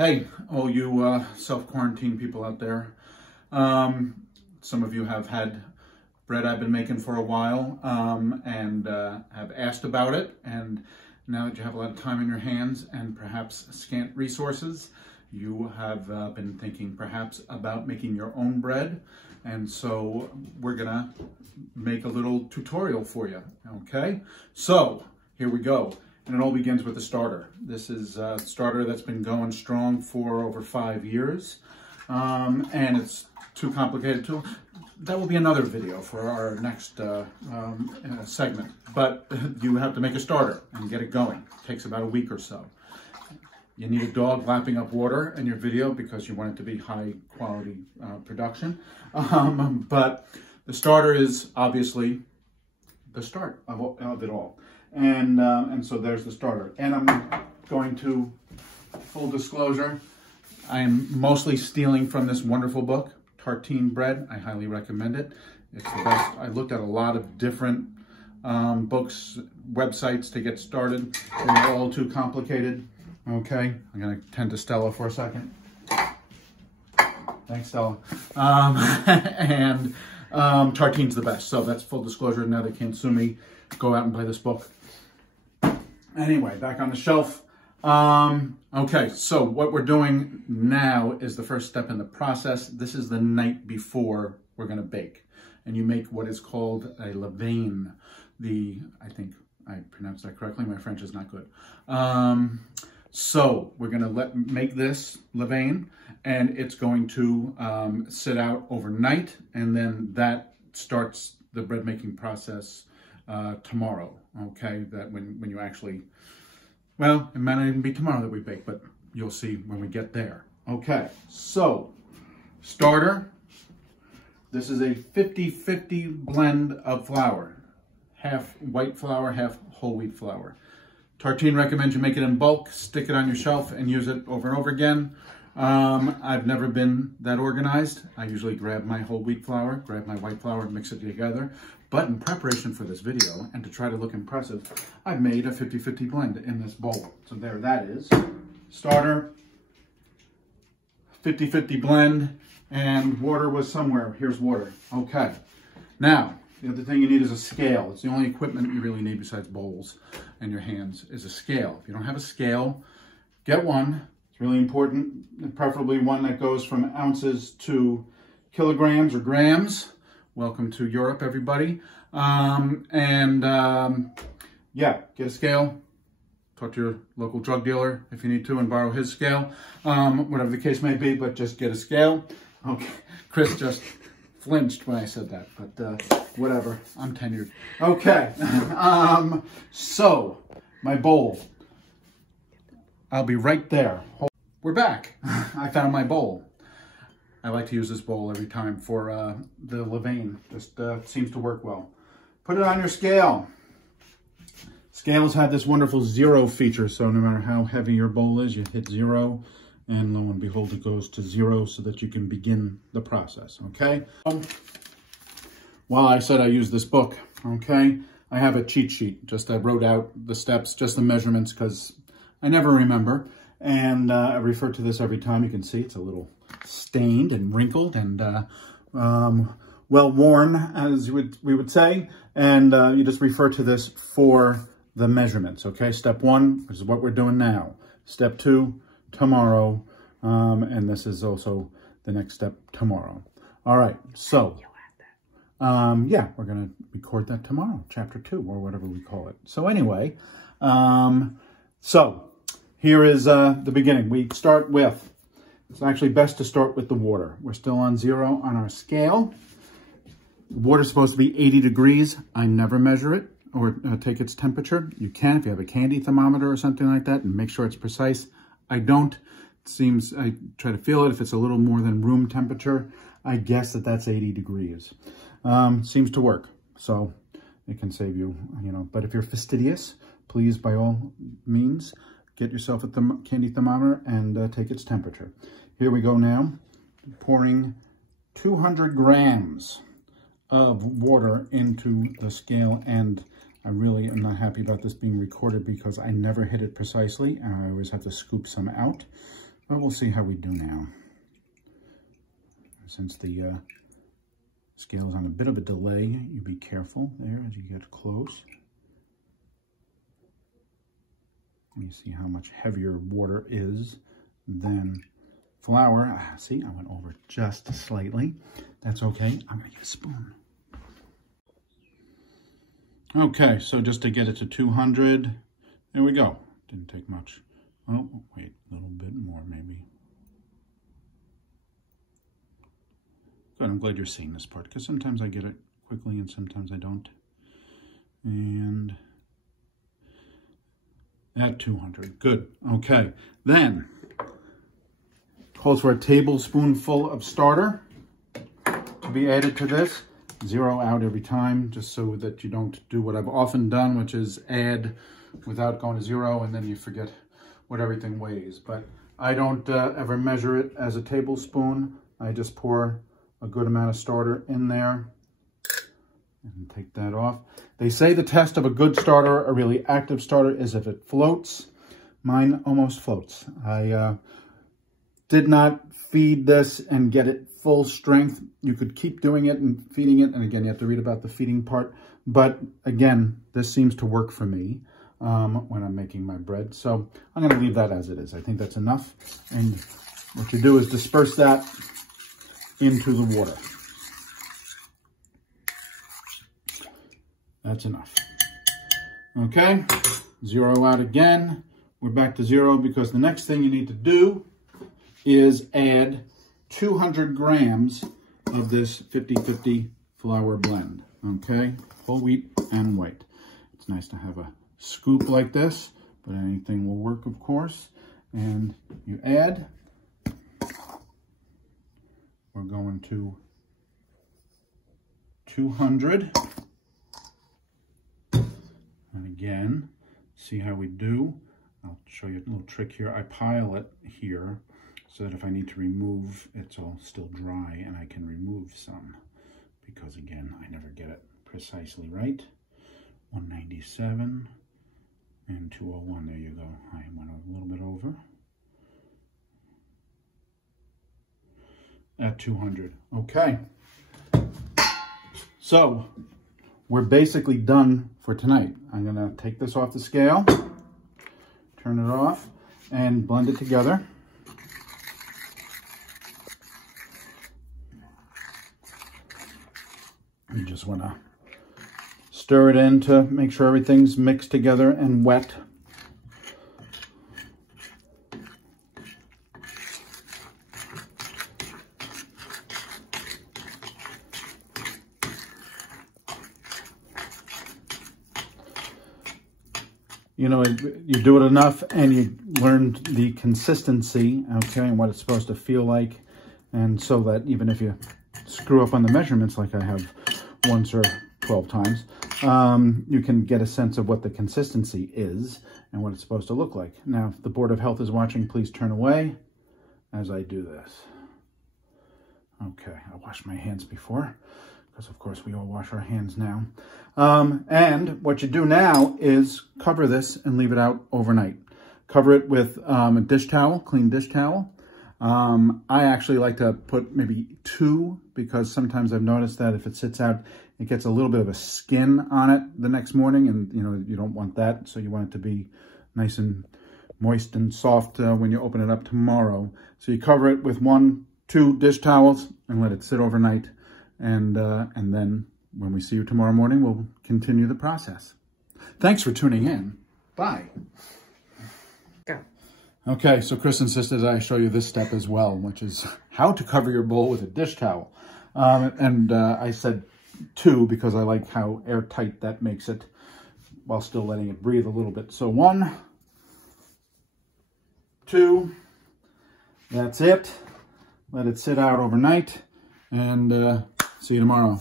Hey, all you self-quarantine people out there. Some of you have had bread I've been making for a while and have asked about it. And now that you have a lot of time in your hands and perhaps scant resources, you have been thinking perhaps about making your own bread. And so we're gonna make a little tutorial for you, okay? So here we go. And it all begins with the starter. This is a starter that's been going strong for over 5 years. And it's too complicated to... That will be another video for our next segment. But you have to make a starter and get it going. It takes about a week or so. You need a dog lapping up water in your video because you want it to be high quality production. But the starter is obviously the start of it all. And so there's the starter. And I'm going to, full disclosure, I am mostly stealing from this wonderful book, Tartine Bread. I highly recommend it. It's the best. I looked at a lot of different books, websites to get started. They're all too complicated. Okay, I'm going to tend to Stella for a second. Thanks, Stella. Tartine's the best. So that's full disclosure. Now they can't sue me. Go out and buy this book. Anyway, back on the shelf. Okay, so what we're doing now is the first step in the process. This is the night before we're going to bake. And you make what is called a levain. I think I pronounced that correctly. My French is not good. So we're going to make this levain, and it's going to sit out overnight, and then that starts the bread making process tomorrow. Okay, that when you actually, well, it might not even be tomorrow that we bake, but you'll see when we get there. Okay, so starter. This is a 50-50 blend of flour, half white flour, half whole wheat flour. Tartine recommends you make it in bulk, stick it on your shelf, and use it over and over again. I've never been that organized. I usually grab my whole wheat flour, grab my white flour, and mix it together. But in preparation for this video, and to try to look impressive, I've made a 50-50 blend in this bowl. So there that is. Starter, 50-50 blend, and water was somewhere. Here's water. Okay. Now, the other thing you need is a scale. It's the only equipment you really need besides bowls and your hands is a scale. If you don't have a scale, get one. It's really important, preferably one that goes from ounces to kilograms or grams. Welcome to Europe, everybody. Yeah, get a scale. Talk to your local drug dealer if you need to and borrow his scale. Whatever the case may be, but just get a scale. Okay, Chris just flinched when I said that, but whatever, I'm tenured. Okay, so my bowl. I'll be right there. We're back. I found my bowl. I like to use this bowl every time for the levain. Just seems to work well. Put it on your scale. Scales have this wonderful zero feature, so no matter how heavy your bowl is, you hit zero, and lo and behold, it goes to zero so that you can begin the process, okay? Well, I said I use this book, okay? I have a cheat sheet. Just I wrote out the steps, just the measurements, because I never remember. And I refer to this every time. You can see it's a little stained and wrinkled and well worn, as we would say. And you just refer to this for the measurements, okay? Step 1 is what we're doing now. Step 2, tomorrow. And this is also the next step tomorrow. All right, so yeah, we're going to record that tomorrow, chapter 2 or whatever we call it. So anyway, so here is the beginning. We start with, it's actually best to start with the water. We're still on 0 on our scale. The water's supposed to be 80 degrees. I never measure it or take its temperature. You can if you have a candy thermometer or something like that and make sure it's precise. I don't. It seems, I try to feel it. If it's a little more than room temperature, I guess that's 80 degrees. Seems to work. So it can save you, you know. But if you're fastidious, please, by all means, get yourself a candy thermometer and take its temperature. Here we go now, pouring 200 grams of water into the scale, and I really am not happy about this being recorded because I never hit it precisely and I always have to scoop some out. But we'll see how we do now. Since the scale is on a bit of a delay, you be careful there as you get close. And you see how much heavier water is than flour. See, I went over just slightly. That's okay. I'm going to get a spoon. Okay, so just to get it to 200, there we go. Didn't take much. Oh, wait, a little bit more maybe. Good, I'm glad you're seeing this part, because sometimes I get it quickly and sometimes I don't. And at 200, good. Okay, then calls for a tablespoonful of starter to be added to this. 0 out every time, just so that you don't do what I've often done, which is add without going to 0, and then you forget what everything weighs. But I don't ever measure it as a tablespoon. I just pour a good amount of starter in there and take that off. They say the test of a good starter, a really active starter, is if it floats. Mine almost floats. I did not feed this and get it full strength. You could keep doing it and feeding it. And again, you have to read about the feeding part. But again, this seems to work for me when I'm making my bread. So I'm going to leave that as it is. I think that's enough. And what you do is disperse that into the water. That's enough. Okay, 0 out again. We're back to 0 because the next thing you need to do is add 200 grams of this 50-50 flour blend, okay? Whole wheat and white. It's nice to have a scoop like this, but anything will work, of course. And you add, we're going to 200. And again, see how we do. I'll show you a little trick here. I pile it here so that if I need to remove, it's all still dry and I can remove some, because again, I never get it precisely right. 197 and 201, there you go. I went a little bit over. At 200, okay. So, we're basically done for tonight. I'm gonna take this off the scale, turn it off, and blend it together. You just want to stir it in to make sure everything's mixed together and wet. You know, you do it enough and you learn the consistency, okay, and what it's supposed to feel like. And so that even if you screw up on the measurements like I have once or 12 times, you can get a sense of what the consistency is and what it's supposed to look like. Now, if the Board of Health is watching, please turn away as I do this. Okay, I washed my hands before, because of course we all wash our hands now. And what you do now is cover this and leave it out overnight. Cover it with a dish towel, clean dish towel. I actually like to put maybe 2, because sometimes I've noticed that if it sits out, it gets a little bit of a skin on it the next morning, and you know, you don't want that. So you want it to be nice and moist and soft when you open it up tomorrow. So you cover it with 1, 2 dish towels and let it sit overnight. And then when we see you tomorrow morning, we'll continue the process. Thanks for tuning in. Bye. Go. Okay, so Chris insisted I show you this step as well, which is how to cover your bowl with a dish towel. I said 2 because I like how airtight that makes it while still letting it breathe a little bit. So 1, 2, that's it. Let it sit out overnight, and see you tomorrow.